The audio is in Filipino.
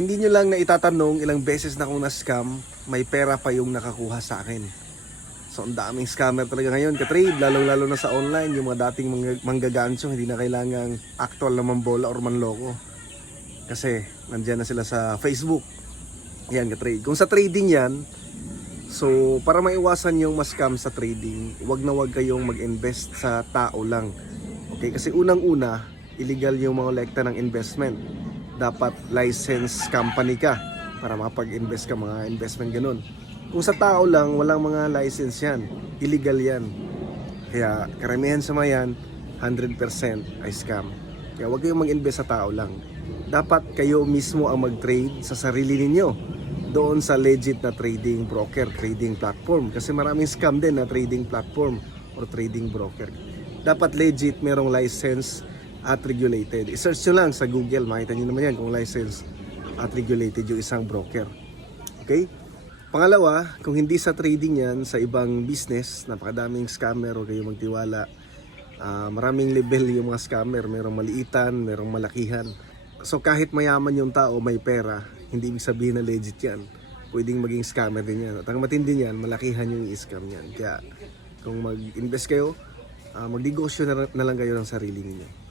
hindi nyo lang na itatanong ilang beses na akong na-scam, may pera pa yung nakakuha sa akin. So ang daming scammer talaga ngayon, katrade, lalo-lalo na sa online, yung mga dating mangg- manggagancho, hindi na kailangang actual na mambola or manloko. Kasi nandyan na sila sa Facebook. Yan, katrade. Kung sa trading yan, so para maiwasan yung ma-scam sa trading, wag na wag kayong mag-invest sa tao lang. Okay, kasi unang-una, illegal yung mga kolekta ng investment. Dapat license company ka para makapag-invest ka mga investment ganun. Kung sa tao lang, walang mga license yan. Illegal yan. Kaya karamihan sa mga yan, 100% ay scam. Kaya huwag kayong mag-invest sa tao lang. Dapat kayo mismo ang mag-trade sa sarili ninyo doon sa legit na trading broker, trading platform. Kasi maraming scam din na trading platform or trading broker. Dapat legit, merong license at regulated. I-search nyo lang sa Google, makita nyo naman yan kung license at regulated yung isang broker. Okay? Pangalawa, kung hindi sa trading yan, sa ibang business, napakadaming scammer o kayo magtiwala. Ah, maraming level yung mga scammer, merong maliitan, merong malakihan. So kahit mayaman yung tao, may pera, hindi ibig sabihin na legit yan. Pwedeng maging scammer din yan. At ang matindi niyan, malakihan yung i-scam yan. Kaya kung mag-invest kayo, ah, magnegosyo na, na lang kayo ng sarili ninyo.